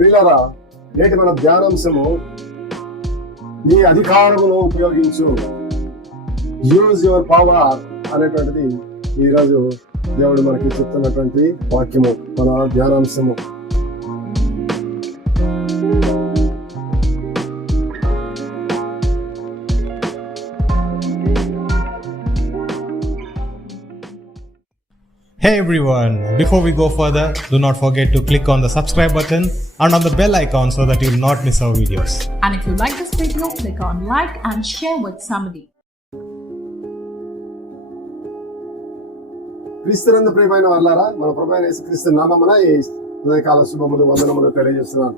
ప్రియులారా, నేటి మన ధ్యానాంశము నీ అధికారమును ఉపయోగించు, యూజ్ యువర్ పవర్ అనేటువంటిది ఈరోజు దేవుడు మనకి చెప్తున్నటువంటి వాక్యము, మన ధ్యానాంశము. Hey everyone, before we go further, do not forget to click on the subscribe button and on the bell icon so that you will not miss our videos. And if you like this video, click on like and share with somebody. క్రీస్తునందు ప్రియమైన వారలారా, మన ప్రభువైన యేసుక్రీస్తు నామమున ఈ ఉదయకాల శుభములు వందనములు తెలియజేస్తున్నాను.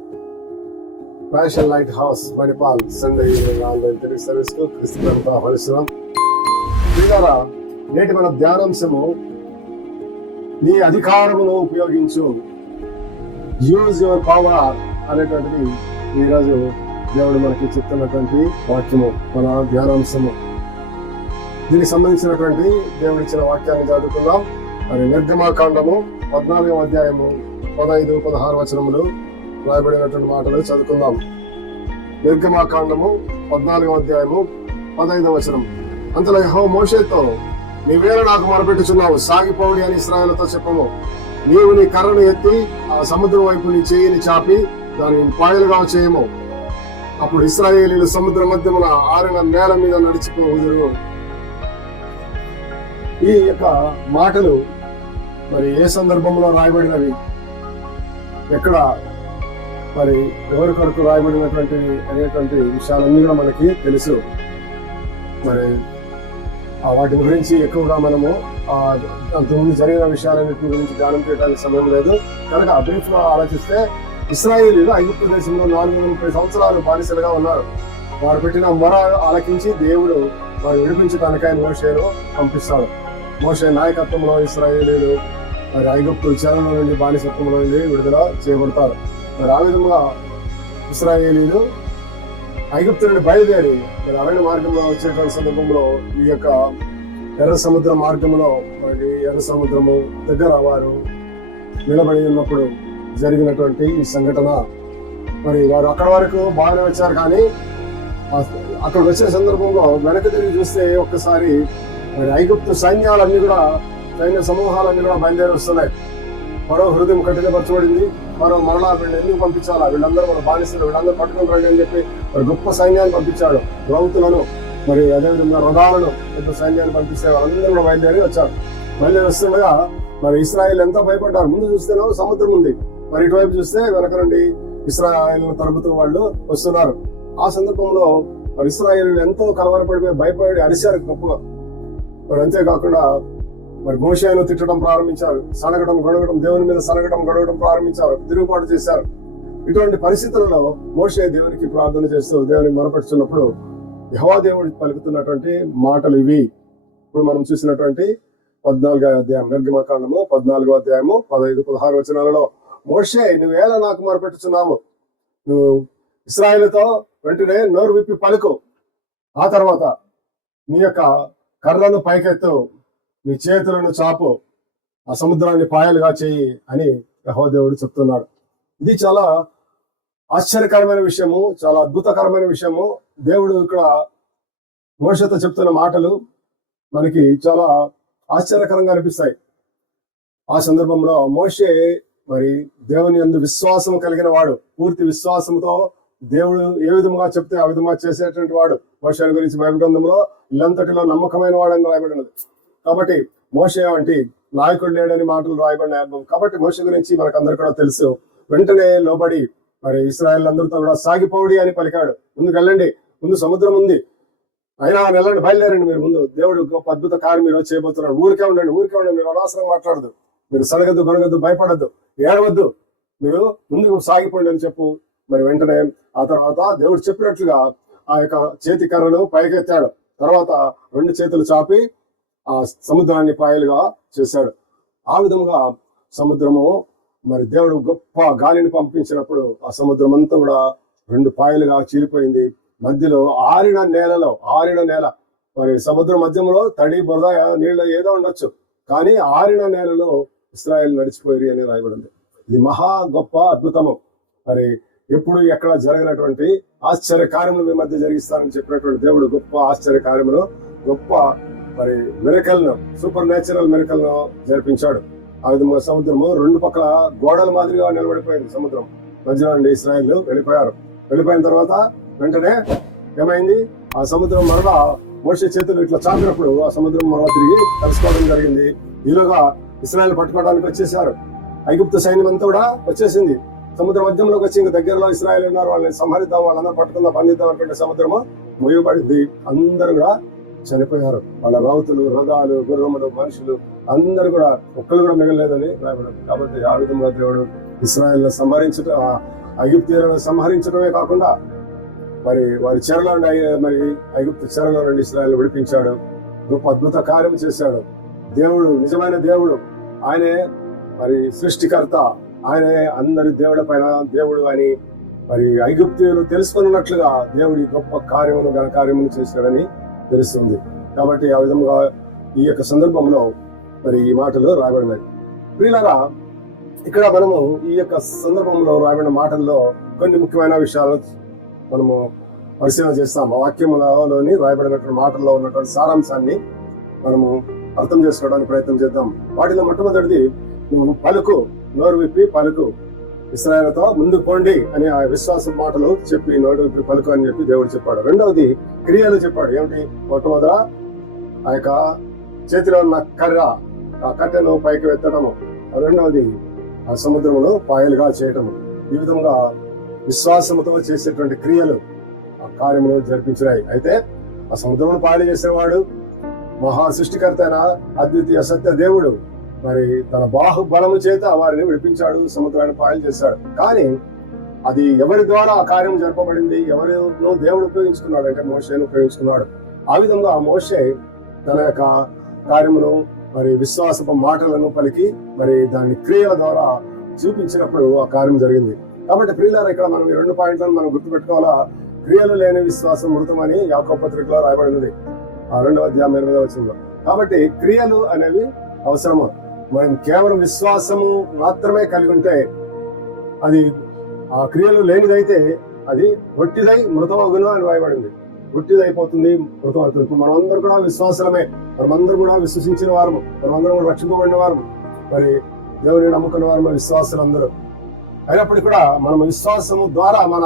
Fashion light house Manipal Sunday evening online Telugu service కు క్రీస్తునందు ఆహ్వానిస్తున్నాం. ప్రియులారా, నేటి మన ధ్యానాంశము నీ అధికారమును ఉపయోగించు, యూజ్ యువర్ పవర్ అనేటువంటిది ఈరోజు దేవుడు మనకి చెప్తున్నటువంటి వాక్యము, మన ధ్యానాంశము. దీనికి సంబంధించినటువంటి దేవుడు ఇచ్చిన వాక్యాన్ని చదువుకుందాం. మరి నిర్గమాకాండము 14వ అధ్యాయము 15-16 వచనములు రాయబడినటువంటి మాటలు చదువుకుందాం. నిర్గమాకాండము 14వ అధ్యాయము 15వ వచనం. అంతలో యెహోవా మోషేతో, నీవేళ నాకు మొరపెట్టుచున్నావు, సాగిపోవుడి అని ఇశ్రాయేలుతో చెప్పము. నీవు నీ కర్రను ఎత్తి ఆ సముద్రం వైపు నీ చేయిని చాపి దానిని పాయలుగా చేయము. అప్పుడు ఇశ్రాయేలీయులు సముద్ర మధ్యమున ఆరిన నేల మీద నడిచిపోవుదురు. ఈ యొక్క మాటలు మరి ఏ సందర్భంలో రాయబడినవి, ఎక్కడ మరి ఎవరి కొరకు రాయబడినటువంటి అనేటువంటి విషయాలన్నీ కూడా మనకి తెలుసు. మరి వాటి గురించి ఎక్కువగా మనము అంతకుముందు జరిగిన విషయాలన్నింటి గురించి ధ్యానం చేయడానికి సమయం లేదు కనుక బ్రీఫ్ గా ఆలోచిస్తే, ఇశ్రాయేలీయులు ఐగుప్తు దేశంలో 430 సంవత్సరాలు బానిసలుగా ఉన్నారు. వారు పెట్టిన మొర ఆలకించి దేవుడు వారు విడిపించడానికి ఆయన మోషేను పంపిస్తాడు. మోషే నాయకత్వంలో ఇశ్రాయేలీయులు మరి ఐగుప్తు చెరలో నుండి బానిసత్వంలో నుండి విడుదల చేయబడతారు. మరి ఆ విధంగా ఇశ్రాయేలీయులు ఐగుప్తు నుండి బయలుదేరి మరి అరణ్య మార్గంలో వచ్చేటువంటి సందర్భంలో ఈ యొక్క ఎర్ర సముద్ర మార్గంలో మరి ఎర్ర సముద్రము దగ్గర వారు నిలబడి ఉన్నప్పుడు జరిగినటువంటి ఈ సంఘటన. మరి వారు అక్కడ వరకు బాగానే వచ్చారు, కానీ అక్కడికి వచ్చే సందర్భంలో వెనక్కి తిరిగి చూస్తే ఒక్కసారి మరి ఐగుప్తు సైన్యాలన్నీ కూడా, సైన్య సమూహాలన్నీ కూడా బయలుదేరి వస్తున్నాయి. మరో హృదయం కఠినపరచబడింది. మరో మరలా వీళ్ళు ఎందుకు పంపించాలా, వీళ్ళందరూ మన బానిసలు, వీళ్ళందరూ పట్టుకుని రండి అని చెప్పి మరి గొప్ప సైన్యాన్ని పంపించాడు. రౌతులను మరి అదేవిధంగా రథాలను పెద్ద సైన్యాన్ని పంపిస్తే వాళ్ళందరూ కూడా బయలుదేరి వచ్చారు. బయలుదేరి వస్తుండగా మరి ఇశ్రాయేల్ ఎంతో భయపడ్డారు. ముందు చూస్తేనో సముద్రం ఉంది, మరి ఇటువైపు చూస్తే వెనక నుండి ఇశ్రాయేలును తరుముతూ వాళ్ళు వస్తున్నారు. ఆ సందర్భంలో మరి ఇశ్రాయేలు ఎంతో కలవరపడిపోయి భయపడి అరిశారు గొప్పగా. మరి అంతేకాకుండా మరి మోషేను తిట్టడం ప్రారంభించారు, సనగడం గొడవడం, దేవుని మీద సనగడం గొడవడం ప్రారంభించారు, తిరుగుబాటు చేశారు. ఇటువంటి పరిస్థితులలో మోషే దేవునికి ప్రార్థన చేస్తూ దేవునికి మొరపెట్టుతున్నప్పుడు యెహోవా దేవుడు పలుకుతున్నటువంటి మాటలు ఇవి. ఇప్పుడు మనం చూసినటువంటి 14వ అధ్యాయం, నిర్గమకాండము 14వ అధ్యాయము 15-16 వచనాలలో, మోషే నువ్వేలా నాకు మొరపెట్టుచున్నావు, నువ్వు ఇశ్రాయేలుతో వెంటనే నోరు విప్పి పలుకు, ఆ తర్వాత నీ యొక్క కర్రను పైకెత్తు, నీ చేతులను చాపు, ఆ సముద్రాన్ని పాయలుగా చేయి అని యెహోవా దేవుడు చెప్తున్నాడు. ఇది చాలా ఆశ్చర్యకరమైన విషయము, చాలా అద్భుతకరమైన విషయము. దేవుడు ఇక్కడ మోషేతో చెప్తున్న మాటలు మనకి చాలా ఆశ్చర్యకరంగా అనిపిస్తాయి. ఆ సందర్భంలో మోషే మరి దేవుని యందు విశ్వాసం కలిగిన వాడు, పూర్తి విశ్వాసంతో దేవుడు ఏ విధంగా చెప్తే ఆ విధంగా చేసేటువంటి వాడు. మోషే గురించి బైబిల్ గ్రంథంలో ఇల్లంతటిలో నమ్మకమైన వాడని రాయబడినది. కాబట్టి మోషే వంటి నాయకుడు లేడని మాటలు రాయబడిన కాబట్టి మోషే గురించి మనకు అందరు కూడా తెలుసు. వెంటనే లోబడి మరి ఇశ్రాయేల్ అందరితో కూడా సాగిపోవుడి అని పలికాడు. ముందుకు వెళ్ళండి, ముందు సముద్రం ఉంది, అయినా వెళ్ళండి, బయలుదేరండి, మీరు ముందు దేవుడు గొప్ప అద్భుత కార్యం మీరు చేయబోతున్నాడు. ఊరికే ఉండండి, మీరు అనవసరంగా మాట్లాడదు, మీరు సనగద్దు గొనగద్దు, భయపడద్దు, ఏడవద్దు, మీరు ముందుకు సాగిపోండి అని చెప్పు. మరి వెంటనే ఆ తర్వాత దేవుడు చెప్పినట్లుగా ఆ యొక్క చేతి కర్రను పైకెత్తాడు. తర్వాత 2 చేతులు చాపి ఆ సముద్రాన్ని పాయలుగా చేశాడు. ఆ విధంగా సముద్రము మరి దేవుడు గొప్ప గాలిని పంపించినప్పుడు ఆ సముద్రం అంతా కూడా 2 పాయలుగా చీలిపోయింది. మధ్యలో ఆరిన నేల, మరి సముద్రం మధ్యంలో తడి బురద నీళ్ళు ఏదో ఉండొచ్చు, కానీ ఆరిన నేలలో ఇశ్రాయేలు నడిచిపోయి అని రాయబడింది. ఇది మహా గొప్ప అద్భుతము. మరి ఎప్పుడు ఎక్కడ జరగనటువంటి ఆశ్చర్య కార్యములు మీ మధ్య జరిగిస్తానని చెప్పినటువంటి దేవుడు గొప్ప ఆశ్చర్య కార్యములు, గొప్ప మరి మిరకల్ ను, సూపర్ న్యాచురల్ మిరకల్ ను జరిపించాడు. ఆ విధంగా సముద్రము రెండు పక్కల గోడల మాదిరిగా నిలబడిపోయింది. సముద్రం మధ్యలో నుండి ఇశ్రాయేలు వెళ్ళిపోయారు. వెళ్ళిపోయిన తర్వాత వెంటనే ఏమైంది, ఆ సముద్రం మరలా మోషే చేతులు ఇట్లా చాపినప్పుడు ఆ సముద్రం మరలా తిరిగి కలుసుకోవడం జరిగింది. ఈలోగా ఇశ్రాయేలు పట్టుకోవడానికి వచ్చేసారు. ఐగుప్తు సైన్యం అంతా కూడా వచ్చేసింది. సముద్ర మధ్యంలోకి వచ్చి ఇంకా దగ్గరలో ఇశ్రాయేలు ఉన్నారు, వాళ్ళని సంహరిద్దాం, వాళ్ళందరూ పట్టుకుందాం, బంధిద్దాం అనుకుంటే సముద్రము ముయ్యబడింది. అందరూ కూడా చనిపోయారు. వాళ్ళ రౌతులు, రథాలు, గుర్రములు, మనుషులు అందరూ కూడా ఒక్కరు కూడా మిగలలేదని రాయబడింది. కాబట్టి ఆ విధంగా దేవుడు ఇశ్రాయేలును సంహరించడం, ఐగుప్తీయులను సంహరించడమే కాకుండా మరి వారి చెరలో నుండి, మరి ఐగుప్తు చెరలో నుండి ఇశ్రాయేలు విడిపించాడు. గొప్ప అద్భుత కార్యం చేశాడు. దేవుడు నిజమైన దేవుడు, ఆయనే మరి సృష్టికర్త, ఆయనే అందరి దేవుడి పైన దేవుడు అని మరి ఐగుప్తీయులు తెలుసుకున్నట్లుగా దేవుడి గొప్ప కార్యమును, ఘన కార్యమును చేశాడని తెలుస్తుంది. కాబట్టి ఆ విధంగా ఈ యొక్క సందర్భంలో మరి ఈ మాటలు రాయబడినాయి. ప్రియులారా, ఇక్కడ మనము ఈ యొక్క సందర్భంలో రాయబడిన మాటల్లో కొన్ని ముఖ్యమైన విషయాలు మనము పరిశీలన చేస్తాం. ఆ వాక్యములలోని రాయబడినటువంటి మాటల్లో ఉన్నటువంటి సారాంశాన్ని మనము అర్థం చేసుకోవడానికి ప్రయత్నం చేద్దాం. వాటిలో మొట్టమొదటిది, నువ్వు పలుకు, నోరు విప్పి పలుకు, ఇశ్రాయేలుతో ముందు పోండి అని ఆ విశ్వాసం మాటలు చెప్పి నోరు విప్పి పలుకు అని చెప్పి దేవుడు చెప్పాడు. రెండవది క్రియలు చెప్పాడు. ఏమిటి? మొట్టమొదట ఆ యొక్క చేతిలో ఉన్న కర్ర, ఆ కట్టెను పైకి ఎత్తడము. రెండవది ఆ సముద్రమును పాయలుగా చేయటము. ఈ విధంగా విశ్వాసముతో చేసేటువంటి క్రియలు ఆ కార్యములు జరిపించినాయి. అయితే ఆ సముద్రమును పాయలు చేసేవాడు మహా సృష్టికర్త అయిన అద్వితీయ సత్య దేవుడు మరి తన బాహుబలము చేత వారిని విడిపించాడు, సముద్రాన్ని పాయలు చేశాడు. కానీ అది ఎవరి ద్వారా ఆ కార్యం జరపబడింది, ఎవరిను దేవుడు ఉపయోగించుకున్నాడు అంటే మోషేను ఉపయోగించుకున్నాడు. ఆ విధంగా మోషే తన యొక్క కార్యమును మరి విశ్వాసపు మాటలను పలికి మరి దాని క్రియల ద్వారా చూపించినప్పుడు ఆ కార్యం జరిగింది. కాబట్టి ప్రియులారా, ఇక్కడ మనం ఈ రెండు పాయింట్లను మనం గుర్తుపెట్టుకోవాలా. క్రియలు లేని విశ్వాసం మృతమని యాకోబు పత్రికలో రాయబడినది, ఆ 2వ అధ్యాయం 8వ వచనంలో. కాబట్టి క్రియలు అనేవి అవసరము. మనం కేవలం విశ్వాసము మాత్రమే కలిగి ఉంటే అది, ఆ క్రియలు లేనిదైతే అది ఒట్టిదై మృతమగును అని రాయబడింది. ఒట్టిదైపోతుంది, మృతమవుతుంది. మనమందరూ కూడా విశ్వాసమే, మనమందరూ కూడా విశ్వసించిన వారము, మనమందరం కూడా రక్షింపబడిన వారము, మరి దేవుని నమ్ముకున్న వారము విశ్వాసులందరూ. అయినప్పటికీ కూడా మనం విశ్వాసము ద్వారా మన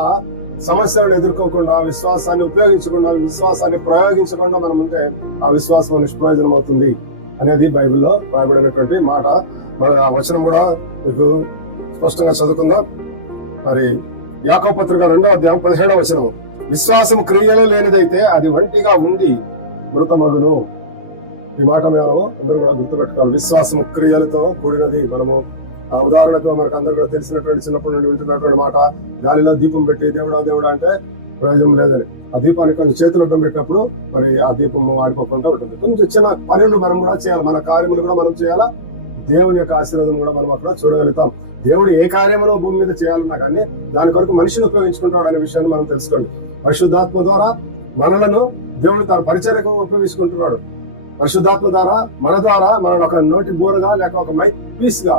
సమస్యలను ఎదుర్కోకుండా, విశ్వాసాన్ని ఉపయోగించకుండా, విశ్వాసాన్ని ప్రయోగించకుండా మనం ఉంటే ఆ విశ్వాసం నిష్ప్రయోజనం అవుతుంది అనేది బైబిల్లో రాయబడినటువంటి మాట. మన ఆ వచనం కూడా మీకు స్పష్టంగా చదువుకుందాం. మరి యాకోబు పత్రిక 2వ అధ్యాయం 17వ వచనం, విశ్వాసం క్రియలు లేనిదైతే అది ఒంటిగా ఉండి మృతమగును. ఈ మాట మేము అందరూ కూడా గుర్తుపెట్టుకోవాలి. విశ్వాసం క్రియలతో కూడినది. మనము ఆ ఉదాహరణకు మనకు అందరూ కూడా తెలిసినటువంటి చిన్నప్పటి నుండి వింటున్నటువంటి మాట, గాలిలో దీపం పెట్టి దేవుడా దేవుడా అంటే ప్రయోజనం లేదని. ఆ దీపానికి కొంచెం చేతులు అడ్డం పెట్టినప్పుడు మరి ఆ దీపం ఆడిపోకుండా ఉంటుంది. కొంచెం చిన్న పనులు మనం కూడా చేయాలి, మన కార్యములు కూడా మనం చేయాలా, దేవుని యొక్క ఆశీర్వాదం కూడా మనం అక్కడ చూడగలుగుతాం. దేవుడు ఏ కార్యములో భూమి మీద చేయాలన్నా కానీ దాని కొరకు మనిషిని ఉపయోగించుకుంటాడు అనే విషయాన్ని మనం తెలుసుకోండి. పరిశుద్ధాత్మ ద్వారా మనలను దేవుడు తన పరిచర్యకు ఉపయోగించుకుంటున్నాడు. పరిశుద్ధాత్మ ద్వారా మన ద్వారా మనం ఒక నోటి బోరగా లేక ఒక మైక్ పీస్ గా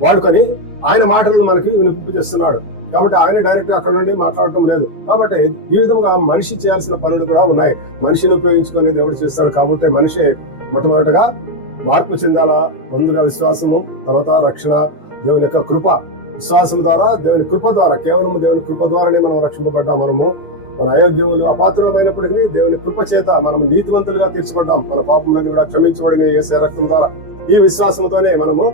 వాడుకొని ఆయన మాటలను మనకి వినిపించేస్తున్నాడు. కాబట్టి ఆయన డైరెక్ట్ గా అక్కడ నుండి మాట్లాడటం లేదు. కాబట్టి ఈ విధంగా మనిషి చేయాల్సిన పనులు కూడా ఉన్నాయి. మనిషిని ఉపయోగించుకొని దేవుడు చేస్తాడు. కాబట్టి మనిషి మొట్టమొదటిగా మార్పు చెందాలా. ముందుగా విశ్వాసము, తర్వాత రక్షణ, దేవుని యొక్క కృప. విశ్వాసం ద్వారా, దేవుని కృప ద్వారా, కేవలం దేవుని కృప ద్వారానే మనం రక్షింపబడ్డాం. మనము మన అయోగ్యములు అపాత్రులమైనప్పటికీ దేవుని కృప చేత మనం నీతివంతులుగా తీర్చబడ్డాం. మన పాపములన్నీ కూడా క్షమించబడిన యేసు రక్తం ద్వారా ఈ విశ్వాసంతోనే మనము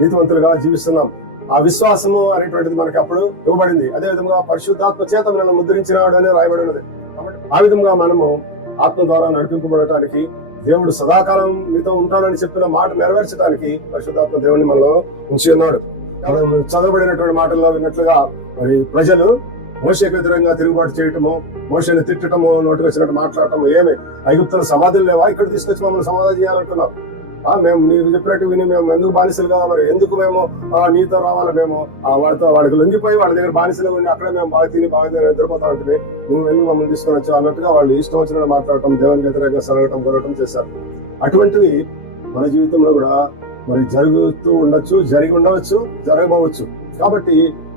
నీతివంతులుగా జీవిస్తున్నాం. ఆ విశ్వాసము అనేటువంటిది మనకి అప్పుడు ఇవ్వబడింది. అదే విధంగా పరిశుద్ధాత్మ చేత మనల్ని ముద్రించినాడు అని రాయబడినది. ఆ విధంగా మనము ఆత్మ ద్వారా నడిపింపబడటానికి, దేవుడు సదాకాలం మీతో ఉంటానని చెప్పిన మాట నెరవేర్చడానికి పరిశుద్ధాత్మ దేవుని మనలో ఉంచి ఉన్నాడు. చదవబడినటువంటి మాటల్లో విన్నట్లుగా మరి ప్రజలు మోషేకు వ్యతిరేకంగా తిరుగుబాటు చేయటము, మోషేని తిట్టటము, నోటికి వచ్చినట్టు మాట్లాడటము, ఏమి ఐగుప్తుల సమాధులు లేవా, ఇక్కడ తీసుకొచ్చి మమ్మల్ని సమాధానం చేయాలంటున్నాం. మేము నీకు చెప్పినట్టు విని మేము ఎందుకు బానిసలుగా, మరి ఎందుకు మేము నీతో రావాలి, మేము వాడికి లొంగిపోయి వాళ్ళ దగ్గర బానిసలుగా ఉండి అక్కడే మేము బాగా తిని బాగా నిద్రపోతా ఉంటుంది, నువ్వు ఎందుకు మమ్మల్ని తీసుకొని వచ్చావు అన్నట్టుగా వాళ్ళు ఇష్టం వచ్చినట్టు మాట్లాడటం, దేవునికి వ్యతిరేకంగా సరగటం, కొరగటం చేశారు. అటువంటివి మన జీవితంలో కూడా మరి జరుగుతూ ఉండొచ్చు, జరిగి ఉండవచ్చు, జరగబోవచ్చు. కాబట్టి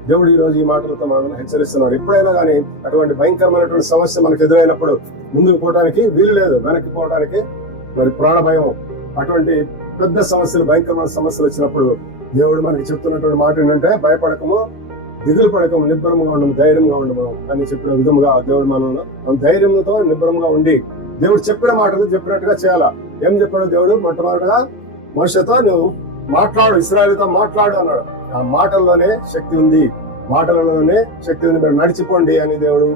దేవుడు ఈ రోజు ఈ మాటలతో మనల్ని హెచ్చరిస్తున్నాడు. ఎప్పుడైనా కానీ అటువంటి భయంకరమైనటువంటి సమస్య మనకు ఎదురైనప్పుడు ముందుకు పోవడానికి వీలు లేదు, వెనక్కి పోవడానికి మరి ప్రాణ భయం. అటువంటి పెద్ద సమస్యలు, భయంకరమైన సమస్యలు వచ్చినప్పుడు దేవుడు మనకి చెప్తున్నటువంటి మాట ఏంటంటే, భయపడకము, దిగులు పడకము, నిబ్బరముగా ఉండము, ధైర్యంగా ఉండము అని చెప్పిన విధముగా దేవుడు మనం ధైర్యంతో నిబ్బరంగా ఉండి దేవుడు చెప్పిన మాటలు చెప్పినట్టుగా చేయాలా. ఏం చెప్పాడు దేవుడు? మొట్టమొదటిగా మోషేతో నువ్వు మాట్లాడు, ఇశ్రాయేలుతో మాట్లాడు అన్నాడు. ఆ మాటల్లోనే శక్తి ఉంది, మాటలలోనే శక్తి ఉంది, మీరు నడిచిపోండి అని దేవుడు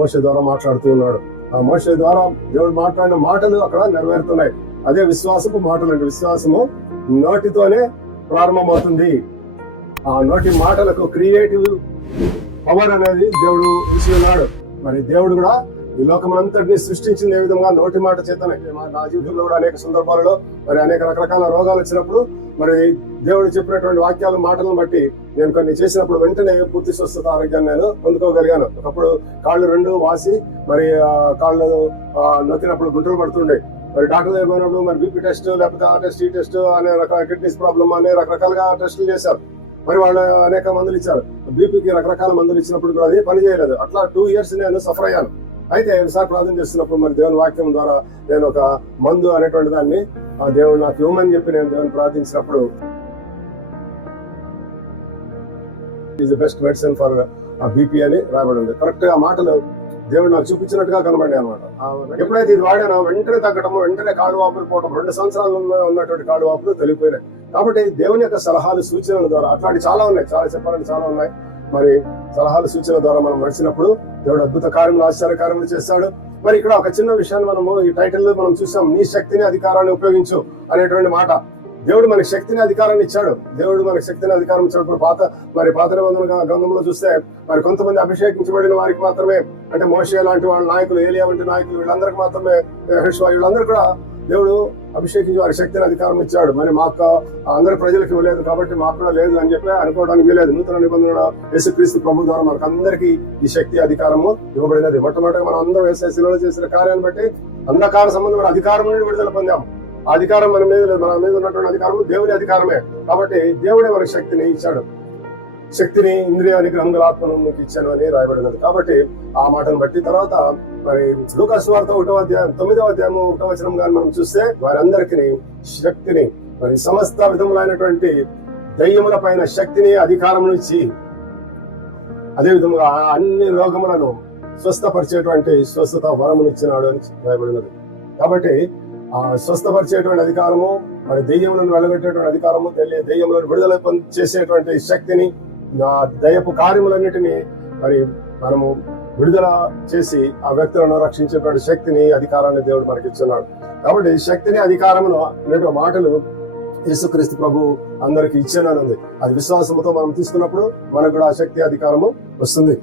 మోషే ద్వారా మాట్లాడుతూ ఉన్నాడు. ఆ మోషే ద్వారా దేవుడు మాట్లాడిన మాటలు అక్కడ నెరవేరుతున్నాయి. అదే విశ్వాసపు మాటలు అంటే, విశ్వాసము నోటితోనే ప్రారంభమవుతుంది. ఆ నోటి మాటలకు క్రియేటివ్ పవర్ అనేది దేవుడు ఇచ్చి ఉన్నాడు. మరి దేవుడు కూడా ఈ లోకమంతటిని సృష్టించింది ఏ విధంగా? నోటి మాట చేతనే. నా జీవితంలో కూడా అనేక సందర్భాలలో మరి అనేక రకరకాల రోగాలు వచ్చినప్పుడు మరి దేవుడు చెప్పినటువంటి వాక్యాల మాటలను బట్టి నేను కొన్ని చేసినప్పుడు వెంటనే పూర్తి స్వస్థత, ఆరోగ్యాన్ని నేను పొందుకోగలిగాను. ఒకప్పుడు కాళ్ళు రెండు వాసి మరి కాళ్ళు నొక్కినప్పుడు గుంటలు పడుతుండే. మరి డాక్టర్ దగ్గర పోయినప్పుడు మరి బీపీ టెస్ట్, లేకపోతే ఆ టెస్ట్, ఈ టెస్ట్ అనే రకాల కిడ్నీస్ ప్రాబ్లమ్ అనే రకరకాలుగా టెస్టులు చేశారు. మరి వాళ్ళు అనేక మందులు ఇచ్చారు. బీపీకి రకరకాల మందులు ఇచ్చినప్పుడు కూడా అది పని చేయలేదు. అట్లా 2 years నేను సఫర్ అయ్యాను. అయితే ఒకసారి ప్రార్థన చేస్తున్నప్పుడు మరి దేవుని వాక్యం ద్వారా నేను ఒక మందు అనేటువంటి దాన్ని ఆ దేవుడు నాకు ఇవ్వమని చెప్పి నేను దేవుని ప్రార్థించినప్పుడు, is the best medicine for BP అని రాయబడి ఉంది. కరెక్ట్ గా మాటలు దేవుడు నాకు చూపించినట్టుగా కనబడి అనమాట. ఎప్పుడైతే ఇది వాడానో వెంటనే తగ్గటము, వెంటనే కాళ్ళు వాపులు పోవటం, 2 సంవత్సరాలు ఉన్నటువంటి కాళ్ళు వాపులు తొలిగిపోయినాయి. కాబట్టి దేవుని యొక్క సలహాలు, సూచనల ద్వారా అట్లాంటి చాలా ఉన్నాయి, చాలా చెప్పాలంటే చాలా ఉన్నాయి. మరి సలహాలు, సూచనల ద్వారా మనం నడిచినప్పుడు దేవుడు అద్భుత కార్యములు, ఆశ్చర్య కార్యములు చేస్తాడు. మరి ఇక్కడ ఒక చిన్న విషయాన్ని మనము ఈ టైటిల్ మనం చూసాం, నీ శక్తిని, అధికారాన్ని ఉపయోగించు అనేటువంటి మాట. దేవుడు మనకి శక్తిని, అధికారాన్ని ఇచ్చాడు. దేవుడు మనకి శక్తిని, అధికారం ఇచ్చాడు. పాత నిబంధన గ్రంథంలో చూస్తే మరి కొంతమంది అభిషేకించబడిన వారికి మాత్రమే, అంటే మోషే లాంటి వాళ్ళ నాయకులు, ఏలియా వంటి నాయకులు, వీళ్ళందరికీ మాత్రమే, వీళ్ళందరూ కూడా దేవుడు అభిషేకించి వారి శక్తిని, అధికారం ఇచ్చాడు. మరి మాకు అందరి ప్రజలకు ఇవ్వలేదు కాబట్టి మాకు కూడా లేదు అని చెప్పి అనుకోవడానికి వీలేదు. నూతన నిబంధన యేసుక్రీస్తు ప్రభు ద్వారా మనకు అందరికీ ఈ శక్తి, అధికారము ఇవ్వబడినది. మొట్టమొదటిగా మనం అందరం శిలువలో చేసిన కార్యాన్ని బట్టి అంధకార సంబంధమైన అధికారం నుండి విడుదల పొందాము. ఆ అధికారం మన మీద ఉన్నటువంటి అధికారము దేవుని అధికారమే. కాబట్టి దేవుడే మనకు శక్తిని ఇచ్చాడు. శక్తిని, ఇంద్రియ నిగ్రహం గల ఆత్మను మీకు ఇచ్చాను అని రాయబడినది. కాబట్టి ఆ మాటను బట్టి తర్వాత మరి లూకా సువార్త 9వ అధ్యాయం 1వ వచనం గాని మనం చూస్తే, వారందరికీ శక్తిని, మరి సమస్త విధములైనటువంటి దయ్యముల పైన శక్తిని, అధికారం ఇచ్చి, అదే విధముగా అన్ని రోగములను స్వస్థపరిచేటువంటి స్వస్థత వరమును ఇచ్చినాడు అని రాయబడినది. కాబట్టి ఆ స్వస్థపరిచేటువంటి అధికారము, మరి దెయ్యములను వెళ్ళగొట్టేటువంటి అధికారము, దెయ్యములను విడుదల చేసేటువంటి శక్తిని, దయ్యపు కార్యములన్నిటినీ మరి మనము విడుదల చేసి ఆ వ్యక్తులను రక్షించేటువంటి శక్తిని, అధికారాన్ని దేవుడు మనకి ఇస్తున్నాడు. కాబట్టి శక్తిని, అధికారమును అనే మాటలు యేసుక్రీస్తు ప్రభు అందరికి ఇచ్చేనని ఉంది. అది విశ్వాసంతో మనం తీసుకున్నప్పుడు మనకు కూడా ఆ శక్తి, అధికారము వస్తుంది.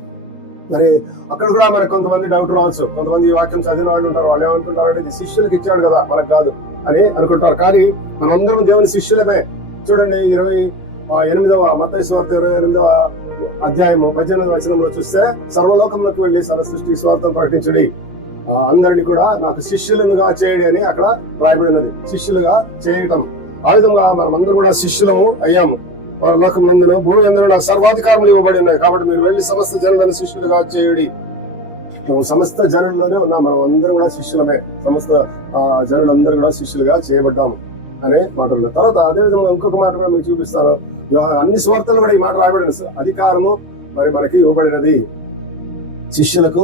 మరి అక్కడ కూడా మనకు కొంతమంది డౌట్ రావచ్చు. కొంతమంది ఈ వాక్యం చదివిన వాళ్ళు ఉంటారు. వాళ్ళు ఏమనుకుంటారంటే ఇది శిష్యులకు ఇచ్చాడు కదా, మనకు కాదు అని అనుకుంటారు. కానీ మనందరం దేవుని శిష్యులమే. చూడండి 28వ మత్తయి సువార్త 28వ అధ్యాయము 18వ వచనంలో చూస్తే, సర్వలోకములకు వెళ్లి సర్వసృష్టి సువార్తను ప్రకటించుడి, అందరినీ కూడా నాకు శిష్యులుగా చేయడి అని అక్కడ రాయబడినది. శిష్యులుగా చేయటం. ఆ విధంగా మనం అందరూ కూడా శిష్యులము అయ్యాము. లోకం నందును భూమి అందరూ నాకు సర్వాధికారములు ఇవ్వబడి ఉన్నాయి. కాబట్టి మీరు వెళ్లి సమస్త జనులను శిష్యులుగా చేయుడి. సమస్త జనుల్లోనే ఉన్నాం, మనం అందరం కూడా శిష్యులమే. సమస్త జనులందరూ కూడా శిష్యులుగా చేయబడ్డాము అనే మాటలు. తర్వాత అదేవిధంగా ఇంకొక మాట కూడా మీకు చూపిస్తాను. అన్ని స్వార్థలు కూడా ఈ మాట రాయబడిన అధికారము మరి మనకి ఇవ్వబడినది. శిష్యులకు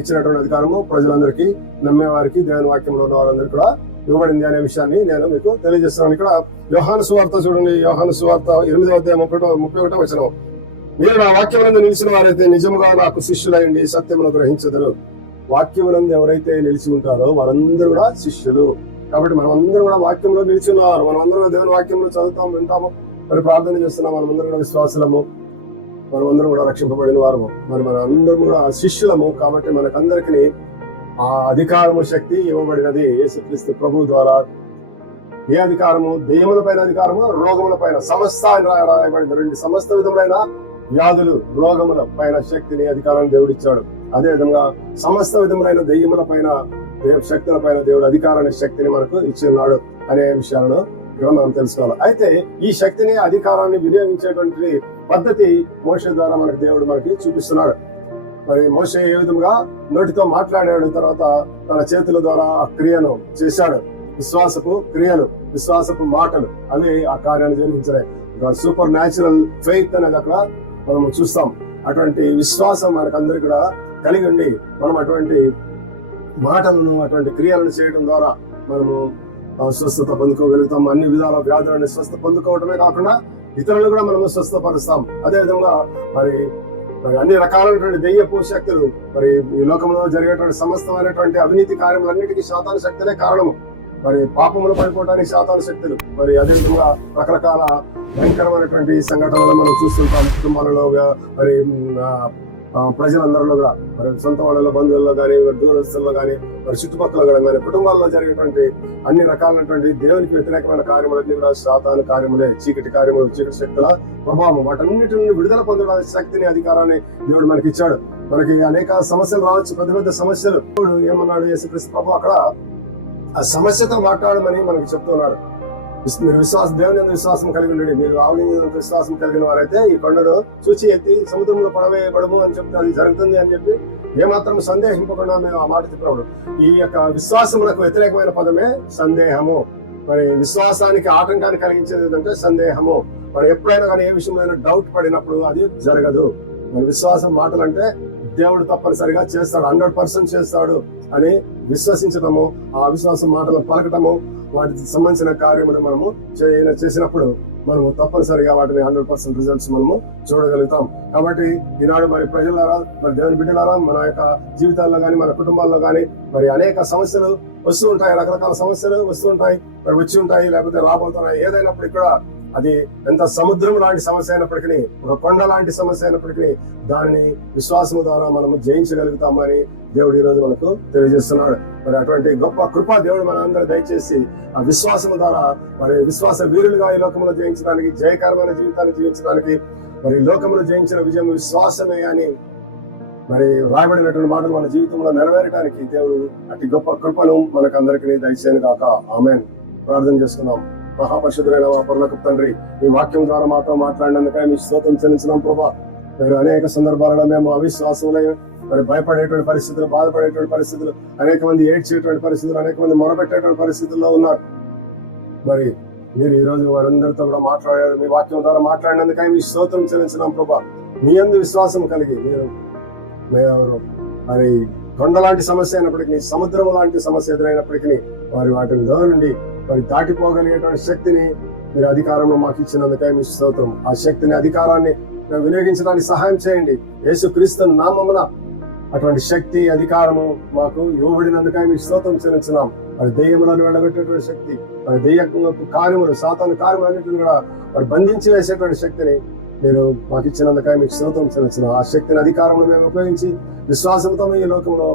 ఇచ్చినటువంటి అధికారము ప్రజలందరికీ, నమ్మేవారికి, దేవుని వాక్యంలో ఉన్న వారందరికీ కూడా ఇవ్వబడింది అనే విషయాన్ని నేను మీకు తెలియజేస్తున్నాను. ఇక్కడ యోహాను సువార్త చూడండి. యోహాను సువార్త 8వ అధ్యాయం 31వ వచనం, మీరు నా వాక్యమునందు నిలిచిన వారైతే నిజముగా నాకు శిష్యులైండి సత్యమును గ్రహించదురు. వాక్యమునందు ఎవరైతే నిలిచి ఉంటారో వారందరూ కూడా శిష్యులు. కాబట్టి మనం అందరం కూడా వాక్యంలో నిలిచి ఉన్నారు. మనం అందరం దేవుని వాక్యంలో చదువుతాము, వింటాము, మరి ప్రార్థన చేస్తున్నాం. మనమందరం కూడా విశ్వాసులము, మనమందరం కూడా రక్షింపబడిన వారము, మరి మన అందరం కూడా శిష్యులము. కాబట్టి మనకందరికి ఆ అధికారము, శక్తి ఇవ్వబడినది యేసుక్రీస్తు ప్రభు ద్వారా. ఏ అధికారము? దెయ్యముల పైన అధికారము, రోగముల పైన, సమస్త రాయబడింది. సమస్త విధములైన వ్యాధులు, రోగముల పైన శక్తిని, అధికారాన్ని దేవుడు ఇచ్చాడు. అదే విధంగా సమస్త విధములైన దెయ్యముల పైన, శక్తుల పైన దేవుడు అధికారాన్ని, శక్తిని మనకు ఇచ్చి ఉన్నాడు అనే విషయాలను మనం తెలుసుకోవాలి. అయితే ఈ శక్తిని, అధికారాన్ని వినియోగించేటువంటి పద్ధతి మోషే ద్వారా దేవుడు మనకి చూపిస్తున్నాడు. మరి మోషే ఏ విధంగా నోటితో మాట్లాడాడు, తర్వాత తన చేతుల ద్వారా ఆ క్రియను చేశాడు. విశ్వాసపు క్రియలు, విశ్వాసపు మాటలు, అవి ఆ కార్యాన్ని జరిగించాయి. సూపర్ న్యాచురల్ ఫెయిత్ అనేది అక్కడ మనం చూస్తాం. అటువంటి విశ్వాసం మనకందరికి కూడా కలిగి ఉండి మనం అటువంటి మాటలను, అటువంటి క్రియలను చేయడం ద్వారా మనము స్వస్థత పొందుకోగలుగుతాం. అన్ని విధాల వ్యాధులను స్వస్థ పొందుకోవడమే కాకుండా ఇతరులు కూడా మనము స్వస్థపరుస్తాం. అదేవిధంగా మరి అన్ని రకాలైనటువంటి దెయ్యపు శక్తులు, మరి ఈ లోకంలో జరిగేటువంటి సమస్తమైనటువంటి అవినీతి కార్యములన్నిటికీ సాతాను శక్తులే కారణము. మరి పాపములు పడిపోవడానికి సాతాను శక్తులు, మరి అదేవిధంగా రకరకాల భయంకరమైనటువంటి సంఘటనలు మనం చూస్తుంటాం. కుటుంబాలలో మరి ప్రజలందరిలో కూడా, మరి సొంత వాళ్ళలో, బంధువుల్లో కానీ, దూరస్తుల్లో కానీ, మరి చుట్టుపక్కల కూడా, మరి కుటుంబాల్లో జరిగేటువంటి అన్ని రకాలైనటువంటి దేవునికి వ్యతిరేకమైన కార్యములన్నీ కూడా సాతాను కార్యములే, చీకటి కార్యములు, చీకటి శక్తుల ప్రభావం. వాటన్నిటి నుండి విడుదల పొందడానికి శక్తిని, అధికారాన్ని దేవుడు మనకి ఇచ్చాడు. మనకి అనేక సమస్యలు రావచ్చు, పెద్ద పెద్ద సమస్యలు. దేవుడు ఏమన్నాడు, యేసుక్రీస్తు ప్రభు అక్కడ ఆ సమస్యతో మాట్లాడమని మనకి చెప్తున్నాడు. మీరు దేవుని విశ్వాసం కలిగి ఉండండి. మీరు ఆవలించిన విశ్వాసం కలిగిన వారైతే ఈ కొండను చూచి ఎత్తి సముద్రంలో పడవేయబడము అని చెప్తే అది జరుగుతుంది అని చెప్పి ఏమాత్రం సందేహింపకుండా మేము ఆ మాట చెప్పినప్పుడు, ఈ యొక్క విశ్వాసములకు వ్యతిరేకమైన పదమే సందేహము. మరి విశ్వాసానికి ఆటంకాన్ని కలిగించేది ఏంటంటే సందేహము. మరి ఎప్పుడైనా కానీ ఏ విషయంలో డౌట్ పడినప్పుడు అది జరగదు. మరి విశ్వాసం మాటలంటే దేవుడు తప్పనిసరిగా చేస్తాడు, 100% చేస్తాడు అని విశ్వసించటము, ఆ విశ్వాసం మాటలు పలకటము, వాటికి సంబంధించిన కార్యములు మనము చేసినప్పుడు మనము తప్పనిసరిగా వాటిని 100% రిజల్ట్స్ మనము చూడగలుగుతాం. కాబట్టి ఈనాడు మరి ప్రజలారా, మరి దేవుని బిడ్డలారా, మన యొక్క జీవితాల్లో కానీ, మన కుటుంబాల్లో కానీ మరి అనేక సమస్యలు వస్తూ ఉంటాయి. రకరకాల సమస్యలు వస్తూ ఉంటాయి, మరి వచ్చి ఉంటాయి, లేకపోతే రాబోతున్నాయి. ఏదైనప్పటికీ కూడా అది ఎంత సముద్రం లాంటి సమస్య అయినప్పటికీ, ఒక కొండ లాంటి సమస్య అయినప్పటికీ దానిని విశ్వాసం ద్వారా మనము జయించగలుగుతామని దేవుడు ఈ రోజు మనకు తెలియజేస్తున్నాడు. మరి అటువంటి గొప్ప కృప దేవుడు మన అందరూ దయచేసి ఆ విశ్వాసం ద్వారా మరి విశ్వాస వీరులుగా ఈ లోకంలో జయించడానికి, జయకరమైన జీవితాన్ని జీవించడానికి, మరి లోకంలో జయించిన విజయం విశ్వాసమే అని మరి రాయబడినటువంటి మాటలు మన జీవితంలో నెరవేరడానికి దేవుడు అతి గొప్ప కృపను మనకు అందరికీ దయచేయను గాక. ఆమేన్. ప్రార్థన చేసుకుందాం. మహాపరిశుద్ధుడైన మా పరలోకపు తండ్రి, మీ వాక్యం ద్వారా మాతో మాట్లాడినందుకే మీ స్తోత్రం చెల్లించినాం ప్రభా. మీరు అనేక సందర్భాలలో మేము అవిశ్వాసంలో మరి భయపడేటువంటి పరిస్థితులు, బాధపడేటువంటి పరిస్థితులు, అనేక మంది ఏడ్చేటువంటి పరిస్థితులు, అనేక మంది మొరపెట్టేటువంటి పరిస్థితుల్లో ఉన్నారు. మరి మీరు ఈ రోజు వారందరితో కూడా మాట్లాడారు. మీ వాక్యం ద్వారా మాట్లాడినందుకే మీ స్తోత్రం చెల్లించినాం ప్రభా. మీ యందు విశ్వాసం కలిగి మీరు మరి కొండ లాంటి సమస్య అయినప్పటికీ, సముద్రం లాంటి సమస్య ఎదురైనప్పటికీ వారి వాటిలో నుండి మరి దాటిపోగలిగేటువంటి శక్తిని మీరు అధికారంలో మాకు ఇచ్చినందుకే మీ స్తోత్రం. ఆ శక్తిని, అధికారాన్ని వినియోగించడానికి సహాయం చేయండి. యేసుక్రీస్తు నామమున అటువంటి శక్తి, అధికారము మాకు ఇవ్వబడినందుకే మీ స్తోత్రం చెల్లించున్నాం. మరి దెయ్యములను వెళ్ళగొట్టేటువంటి శక్తి, మరి దెయ్య కార్యములు, సాతాను కార్యములన్నింటిని కూడా మరి బంధించి వేసేటువంటి శక్తిని మీరు మాకు ఇచ్చినందుకే మీకు స్తోత్రం చెల్లించున్నాం. ఆ శక్తిని, అధికారమును మేము ఉపయోగించి విశ్వాసంతో ఈ లోకంలో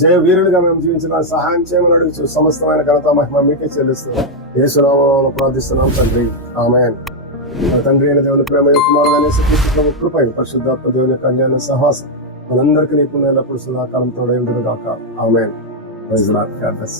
జయ వీరులుగా మేము జీవించడానికి సహాయం చేయమని అడుగుచు సమస్తమైన ఘనత మహిమ మీకే చెల్లిస్తున్నాం. యేసు నామములో ప్రార్థిస్తున్నాం తండ్రి. ఆమేన్. తండ్రి అయిన దేవుని ప్రేమ, కుమారుడైన యేసుక్రీస్తు కృప, పరిశుద్ధాత్మ దేవుని యొక్క అన్యోన్య సహవాసం మనందరికీ నీకు ఎల్లప్పుడు సదాకాలం తోడై ఉండును గాక. Amen. Praise the Lord. God bless.